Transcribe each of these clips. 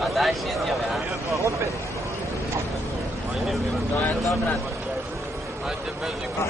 A daj šetnjave, a? Opet. To je to, brat. Ajde, beži ko.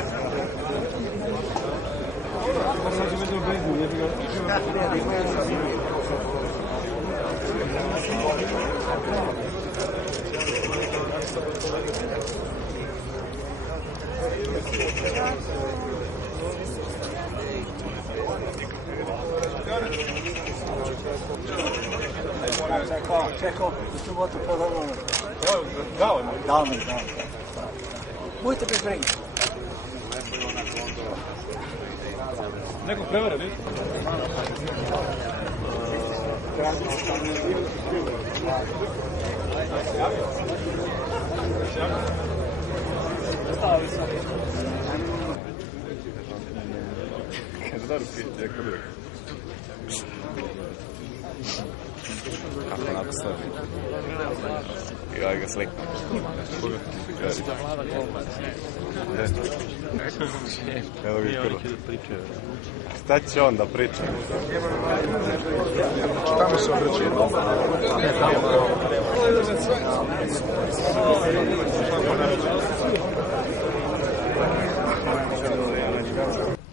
Čekao, ću moto podavljeno. Dao mi. Budite bez brega. Neko prevara, vidite? Kako onako stavi? Ja ga slikam. Evo ga krlo. Šta će on da priča? Tamo se obraćaju.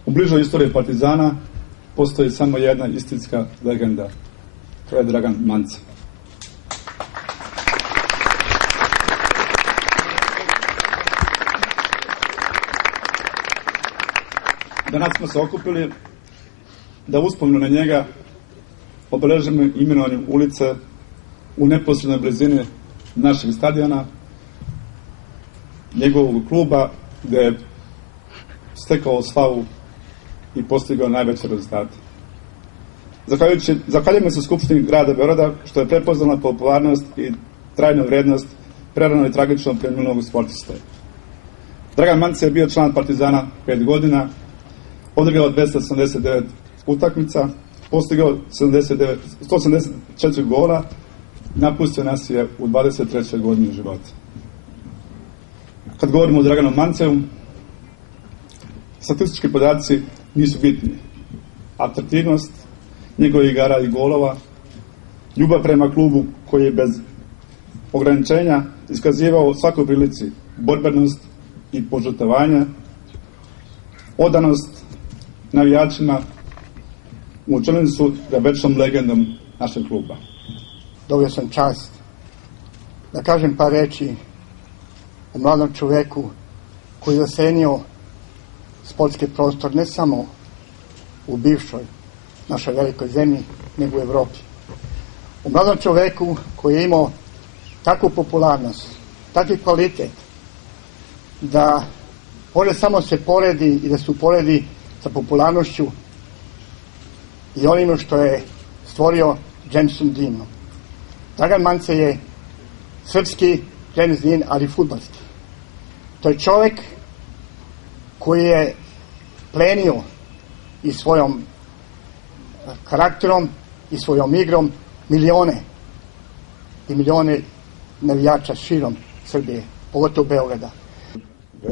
U bližoj istoriji Partizana postoji samo jedna istinska legenda. To je Dragan Mance. Danas smo se okupili da uspomenu na njega obeležimo imenovanjem ulice u neposrednoj blizini našeg stadiona, njegovog kluba, gde je stekao slavu i postigao najveće rezultate. Zahvaljujemo se Skupštini grada Beograda što je prepoznala popularnost i trajnu vrednost prerano i tragično preminulog sportiste. Dragan Mance je bio član Partizana 5 godina, odigrao 279 utakmica, postigao 184 gola, napustio nas je u 23. godini života. Kad govorimo o Draganu Manceu, statistički podaci nisu bitni. Atraktivnost njegovih igara i golova, ljubav prema klubu koji je bez ograničenja iskazivao u svakoj prilici borbenost i požrtvovanje, odanost navijačima, učinili su ga večnom legendom našeg kluba. Dobio sam čast da kažem par reči o mladom čoveku koji je osenio sportski prostor ne samo u bivšoj našoj velikoj zemlji, nego u Evropi. O mladom čoveku koji je imao takvu popularnost, takvi kvalitet, da može samo se poredi i da se uporedi sa popularnošću i onime što je stvorio Jamesom Deanom. Dragan Mance je srpski James Dean, ali fudbalski. To je čovek koji je plenio i svojom karakterom i svojom igrom milione i milione navijača širom Srbije, pogotovo Beograda.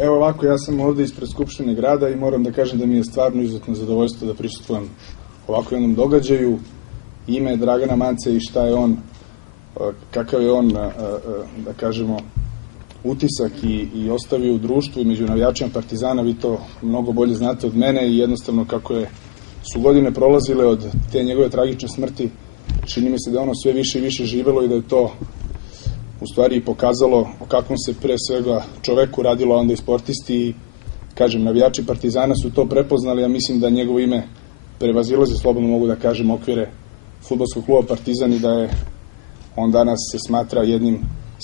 Evo ovako, ja sam ovde ispred Skupštine grada i moram da kažem da mi je stvarno izuzetno zadovoljstvo da prisustvujem ovako jednom događaju. Ime Dragana Mance i šta je on, kakav je on, da kažemo, utisak i ostavio u društvu i među navijačima Partizana, vi to mnogo bolje znate od mene i jednostavno kako su godine prolazile od te njegove tragične smrti, čini mi se da ono sve više i više živelo i da je to u stvari i pokazalo o kakvom se pre svega čoveku radilo, onda i sportisti i, kažem, navijači Partizana su to prepoznali, a mislim da njegovo ime prevazilazi, slobodno mogu da kažem, okvire fudbalskog kluba Partizan i da je on danas se smatra jednim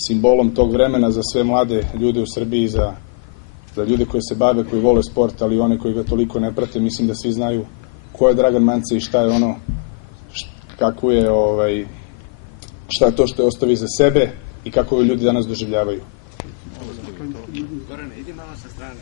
simbolom tog vremena za sve mlade ljude u Srbiji, za ljude koji se bave, koji vole sport, ali i one koji ga toliko ne prate. Mislim da svi znaju ko je Dragan Mance i šta je ono, kako je, šta je to što je ostavi za sebe i kako ga ljudi danas doživljavaju. Gorane, idi malo sa strane.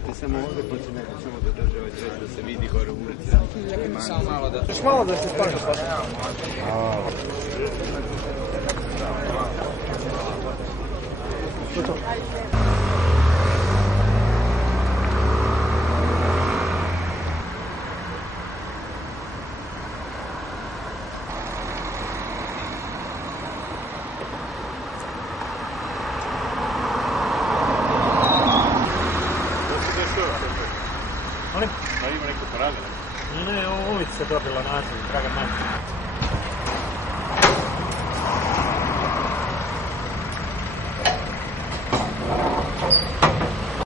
budete samo ovde, pa će neko samo da drže ovaj dres da se vidi gore u ulici. Samo malo da... Još malo da se spaša. Molim? Da ima neko parada? Ne, ulica je dobila naziv, Dragan Mance.